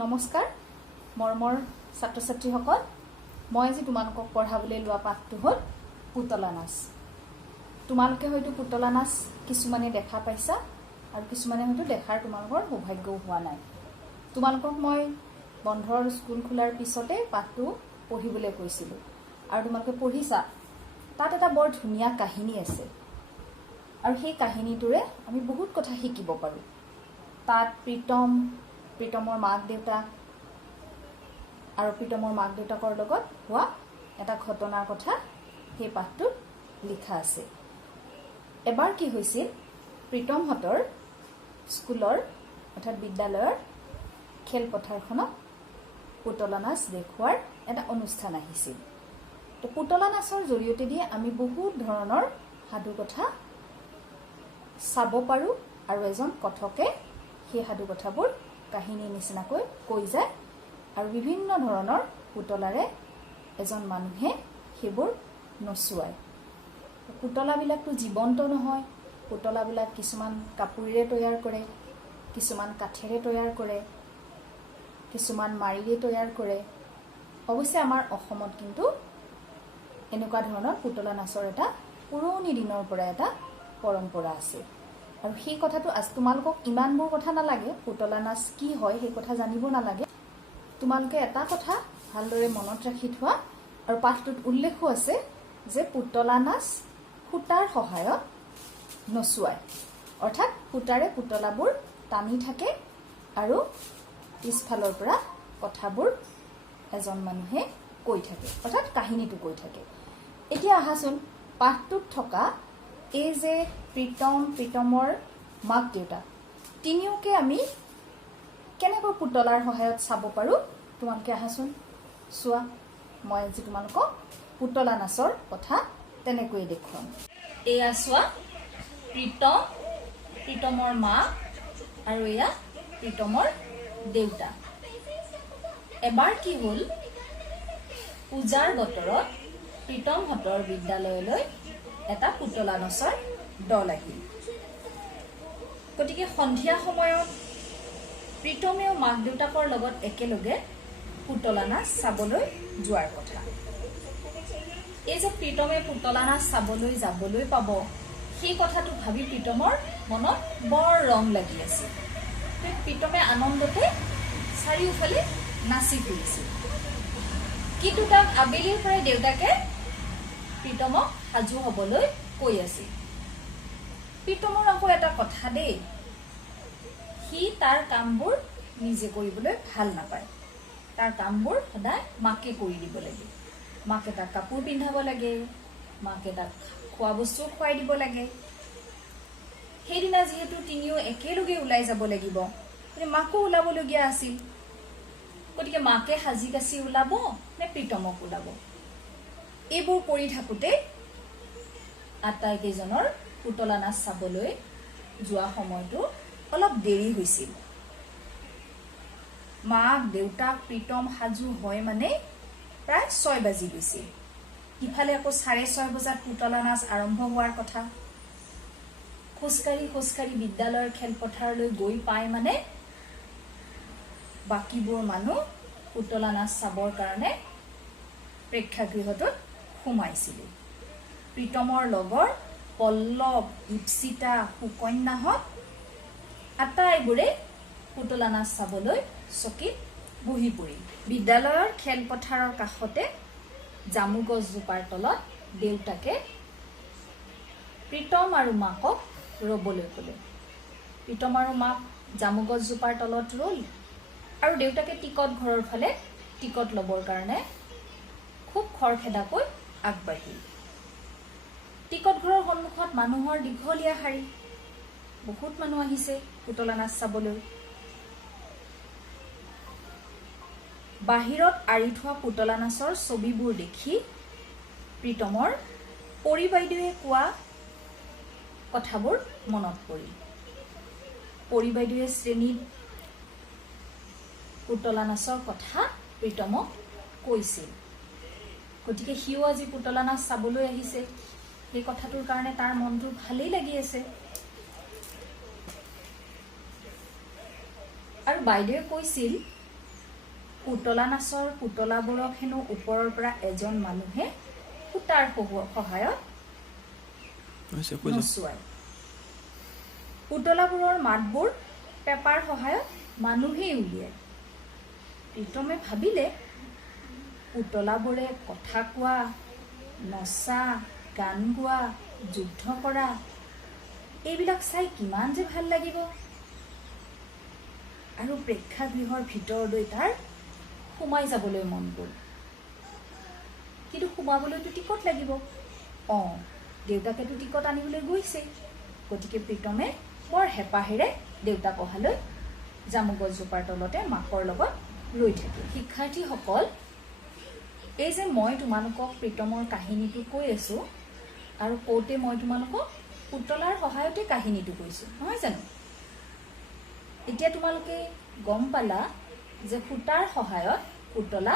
নমস্কাৰ মৰমৰ ছাত্ৰ ছাত্ৰীসকল মই আজি তোমালোকক পঢ়াবলৈ লোৱা পাঠটো হ'ল পুতলা নাচ তোমালোকে হয়তো পুতলা নাচ কিছুমানে দেখা পাইছা আৰু কিছুমানে হয়তো দেখাৰ তোমালোকৰ সৌভাগ্যও হোৱা নাই তোমালোকক মই বন্ধৰ স্কুল খোলাৰ পিছতে পাঠটো পঢ়িবলৈ কৈছিলোঁ আৰু তোমালোকে পঢ়িছা তাত এটা বৰ ধুনীয়া কাহিনী আছে আৰু সেই কাহিনীটোৰে আমি বহুত কথা শিকিব পাৰোঁ তাত প্ৰীতমৰ মাক দেউতাক আৰু প্ৰীতমৰ মাক দেউতাকৰ লগত হোৱা এটা ঘটনাৰ কথা সেই পাঠটোত লিখা আছে এবাৰ কি হৈছিল প্ৰীতমহঁতৰ স্কুলৰ অৰ্থাৎ বিদ্যালয়ৰ খেলপথাৰখনত পুতলা নাচ দেখুৱাৰ এটা অনুষ্ঠান আহিছিল তো পুতলা নাচৰ জৰিয়তে দি আমি বহুত ধৰণৰ সাধু কথা চাব পাৰোঁ আৰু এজন কথকে সেই সাধু কথাবোৰ কাহিনী নিচিনাকৈ কৈ যায় আৰু বিভিন্ন ধৰণৰ পুতলাৰে এজন মানুহে সেইবোৰ নচুৱায় পুতলাবিলাকটো জীৱন্ত নহয় পুতলাবিলাক কিছুমান কাপোৰেৰে তৈয়াৰ কৰে কিছুমান কাঠেৰে তৈয়াৰ কৰে কিছুমান মাৰিৰে তৈয়াৰ কৰে অৱশ্যে আমাৰ অসমত কিন্তু এনেকুৱা ধৰণৰ পুতলা নাচৰ এটা পুৰণি দিনৰ পৰা এটা পৰম্পৰা আছে আৰু সেই কথাটো আজ তোমালোকক ইমানবোৰ কথা নালাগে পুতলা নাচ কি হয় সেই কথা জানিব নালাগে তোমালোকে এটা কথা ভালদৰে মনত ৰাখি থোৱা আৰু পাঠটোত উল্লেখো আছে যে পুতলা নাচ সূতাৰ সহায়ত নচুৱায় অৰ্থাৎ সূতাৰে পুতলাবোৰ টানি থাকে আৰু পিছফালৰ পৰা কথাবোৰ এজন মানুহে কৈ থাকে অৰ্থাৎ কাহিনীটো কৈ থাকে এতিয়া আহাচোন পাঠটোত থকা এই যে প্ৰীতমৰ মাক দেউতাক তিনিওকে আমি কেনেকৈ পুতলাৰ সহায়ত চাব পাৰোঁ তোমালোকে আহাচোন চোৱা মই আজি তোমালোকক পুতলা নাচৰ কথা তেনেকৈয়ে দেখুৱাম এয়া চোৱা প্ৰীতমৰ মা আৰু এয়া প্ৰীতমৰ দেউতা এবাৰ কি হ'ল পূজাৰ বতৰত প্ৰীতমহঁতৰ বিদ্যালয়লৈ এটা পুতলা নাচৰ দল আহিল গতিকে সন্ধিয়া সময়ত প্ৰীতমেও মাক দেউতাকৰ লগত একেলগে পুতলা নাচ চাবলৈ যোৱাৰ কথা এই যে প্ৰীতমে পুতলা নাচ চাবলৈ যাবলৈ পাব সেই কথাটো ভাবি প্ৰীতমৰ মনত বৰ ৰং লাগি আছে প্ৰীতমে আনন্দতে চাৰিওফালে নাচি ফুৰিছিল কিন্তু তাক আবেলিৰ পৰাই দেউতাকে প্ৰীতমক সাজু হ'বলৈ কৈ আছিল প্ৰীতমৰ আকৌ এটা কথা দেই সি তাৰ কামবোৰ নিজে কৰিবলৈ ভাল নাপায় তাৰ কামবোৰ সদায় মাকে কৰি দিব লাগে মাকে তাক কাপোৰ পিন্ধাব লাগে মাকে তাক খোৱা বস্তু খুৱাই দিব লাগে সেইদিনা যিহেতু তিনিও একেলগে ওলাই যাব লাগিব মাকো ওলাবলগীয়া আছিল গতিকে মাকে সাজি কাচি ওলাব নে প্ৰীতমক ওলাব এইবোৰ কৰি থাকোঁতে আটাইকেইজনৰ পুতলা নাচ চাবলৈ যোৱা সময়টো অলপ দেৰি হৈছিল মাক দেউতাক প্ৰীতম সাজু হয় মানে প্ৰায় 6 বাজি গৈছিল ইফালে আকৌ 6:30 বজাত পুতলা নাচ আৰম্ভ হোৱাৰ কথা খোজকাঢ়ি বিদ্যালয়ৰ খেলপথাৰলৈ গৈ পায় মানে বাকীবোৰ মানুহ পুতলা নাচ চাবৰ কাৰণে প্ৰেক্ষাগৃহটোত সোমাইছিল প্ৰীতমৰ লগৰ পল্লৱ দীপচিতা সুকন্যাহঁত আটাইবোৰে পুতলা নাচ চাবলৈ চকীত বহি পৰিল বিদ্যালয়ৰ খেলপথাৰৰ কাষতে জামু গছজোপাৰ তলত দেউতাকে প্ৰীতম আৰু মাকক ৰ'বলৈ ক'লে প্ৰীতম আৰু মাক জামু গছজোপাৰ তলত ৰ'ল আৰু দেউতাকে টিকট ঘৰৰ ফালে টিকট ল'বৰ কাৰণে খুব খৰখেদাকৈ আগবাঢ়িল টিকট ঘৰৰ সন্মুখত মানুহৰ দীঘলীয়া শাৰী বহুত মানুহ আহিছে পুতলা নাচ চাবলৈ বাহিৰত আঁৰি থোৱা পুতলা নাচৰ ছবিবোৰ দেখি প্ৰীতমৰ পৰি বাইদেৱে কোৱা কথাবোৰ মনত পৰিল পৰি বাইদেৱে শ্ৰেণীত পুতলা নাচৰ কথা প্ৰীতমক কৈছিল গতিকে সিও আজি পুতলা নাচ চাবলৈ আহিছে সেই কথাটোৰ কাৰণে তাৰ মনটো ভালেই লাগি আছে আৰু বাইদেৱে কৈছিল পুতলা নাচৰ পুতলাবোৰক হেনো ওপৰৰ পৰা এজন মানুহে সূতাৰ সহায়ত নচুৱায়। পুতলাবোৰৰ মাতবোৰ পেপাৰ সহায়ত মানুহেই উলিয়ায়। প্ৰীতমে ভাবিলে পুতলাবোৰে কথা কোৱা, নচা, গান গোৱা, যুদ্ধ কৰা এইবিলাক চাই কিমান যে ভাল লাগিব। আৰু প্ৰেক্ষাগৃহৰ ভিতৰলৈ তাৰ সোমাই যাবলৈ মন গ'ল। কিন্তু সোমাবলৈতো টিকট লাগিব। দেউতাকেতো টিকট আনিবলৈ গৈছে। গতিকে প্ৰীতমে বৰ হেঁপাহেৰে দেউতাক অহালৈ জামু গছজোপাৰ তলতে মাকৰ লগত ৰৈ থাকে। শিক্ষাৰ্থীসকল, এই যে মই তোমালোকক প্ৰীতমৰ কাহিনীটো কৈ আছোঁ আৰু কওঁতে মই তোমালোকক পুতলাৰ সহায়তে কাহিনীটো কৈছোঁ, নহয় জানো? এতিয়া তোমালোকে গম পালা যে সূতাৰ সহায়ত পুতলা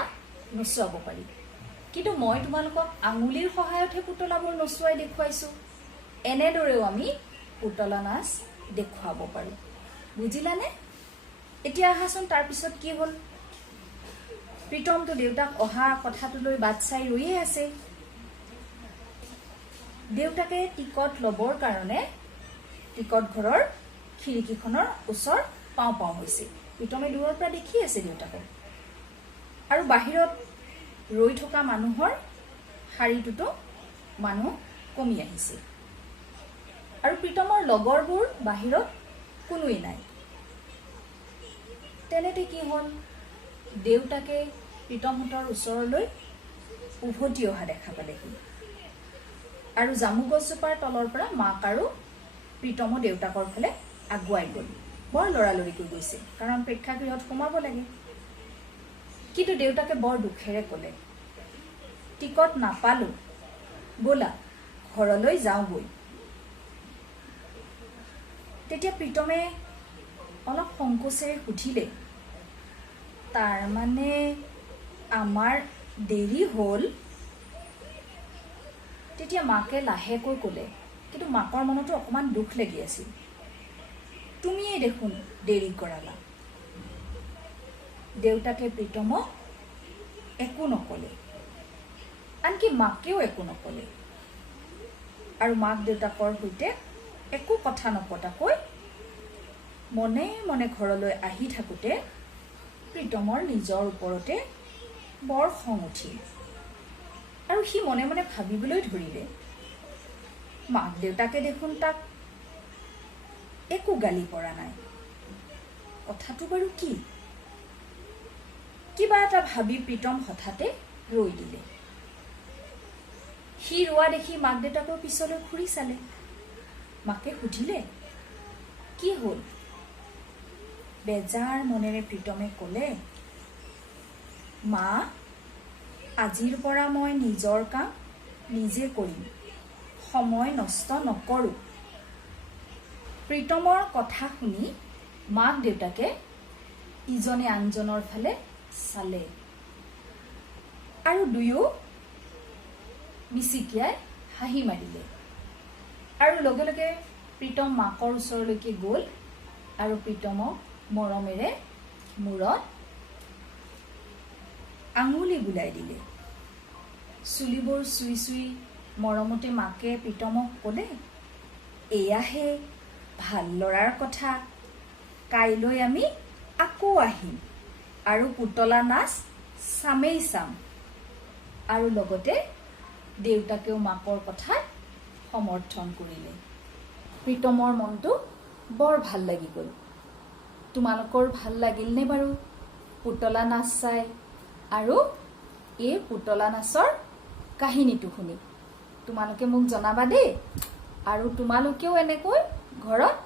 নচুৱাব পাৰি। কিন্তু মই তোমালোকক আঙুলিৰ সহায়তহে পুতলাবোৰ নচুৱাই দেখুৱাইছোঁ। এনেদৰেও আমি পুতলা নাচ দেখুৱাব পাৰোঁ। বুজিলানে? এতিয়া আহাচোন তাৰপিছত কি হ'ল। প্ৰীতমটো দেউতাক অহা কথাটোলৈ বাট চাই ৰৈয়ে আছে। দেউতাকে টিকট ল'বৰ কাৰণে টিকট ঘৰৰ খিৰিকীখনৰ ওচৰ পাওঁ পাওঁ হৈছে। প্ৰীতমে দূৰৰ পৰা দেখি আছে দেউতাকক। আৰু বাহিৰত ৰৈ থকা মানুহৰ শাৰীটোতো মানুহ কমি আহিছে। আৰু প্ৰীতমৰ লগৰবোৰ বাহিৰত কোনোৱেই নাই। তেনেতে কি হ'ল, দেউতাকে প্ৰীতমহঁতৰ ওচৰলৈ উভতি অহা দেখা পালেহি। আৰু জামু গছজোপাৰ তলৰ পৰা মাক আৰু প্ৰীতমো দেউতাকৰ ফালে আগুৱাই গ'ল। বৰ লৰালৰিকৈ গৈছে, কাৰণ প্ৰেক্ষাগৃহত সোমাব লাগে। কিন্তু দেউতাকে বৰ দুখেৰে ক'লে, টিকট নাপালোঁ, ব'লা ঘৰলৈ যাওঁগৈ। তেতিয়া প্ৰীতমে অলপ সংকোচেৰে সুধিলে, তাৰমানে আমাৰ দেৰি হ'ল? তেতিয়া মাকে লাহেকৈ ক'লে, কিন্তু মাকৰ মনতো অকণমান দুখ লাগি আছিল, তুমিয়েই দেখোন দেৰি কৰালা। দেউতাকে প্ৰীতমক একো নক'লে, আনকি মাকেও একো নক'লে। আৰু মাক দেউতাকৰ সৈতে একো কথা নপতাকৈ মনে মনে ঘৰলৈ আহি থাকোঁতে প্ৰীতমৰ নিজৰ ওপৰতে বৰ খং উঠিল। আৰু সি মনে মনে ভাবিবলৈ ধৰিলে, মাক দেউতাকে দেখোন তাক একো গালি পৰা নাই, কথাটো বাৰু কি? কিবা এটা ভাবি প্ৰীতম হঠাতে ৰৈ দিলে। সি ৰোৱা দেখি মাক দেউতাকৰ পিছলৈ ঘূৰি চালে। মাকে সুধিলে, কি হ'ল? বেজাৰ মনেৰে প্ৰীতমে ক'লে, মা, আজিৰ পৰা মই নিজৰ কাম নিজে কৰিম, সময় নষ্ট নকৰোঁ। প্ৰীতমৰ কথা শুনি মাক দেউতাকে ইজনে আনজনৰ ফালে চালে আৰু দুয়ো মিচিকিয়াই হাঁহি মাৰিলে। আৰু লগে লগে প্ৰীতম মাকৰ ওচৰলৈকে গ'ল আৰু প্ৰীতমক মৰমেৰে মূৰত আঙুলি বুলাই দিলে। চুলিবোৰ চুই চুই মৰমতে মাকে প্ৰীতমক ক'লে, এয়াহে ভাল ল'ৰাৰ কথা, কাইলৈ আমি আকৌ আহিম আৰু পুতলা নাচ চামেই চাম। আৰু লগতে দেউতাকেও মাকৰ কথাত সমৰ্থন কৰিলে। প্ৰীতমৰ মনটো বৰ ভাল লাগি গ'ল। তোমালোকৰ ভাল লাগিলনে বাৰু পুতলা নাচ চাই আৰু এই পুতলা নাচৰ কাহিনীটো শুনি? তোমালোকে মোক জনাবা দেই। আৰু তোমালোকেও এনেকৈ ঘৰত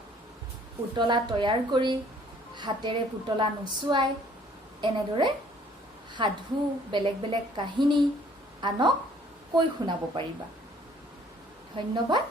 পুতলা তৈয়াৰ কৰি হাতেৰে পুতলা নচুৱাই এনেদৰে সাধু, বেলেগ বেলেগ কাহিনী আনক কৈ শুনাব পাৰিবা। ধন্যবাদ।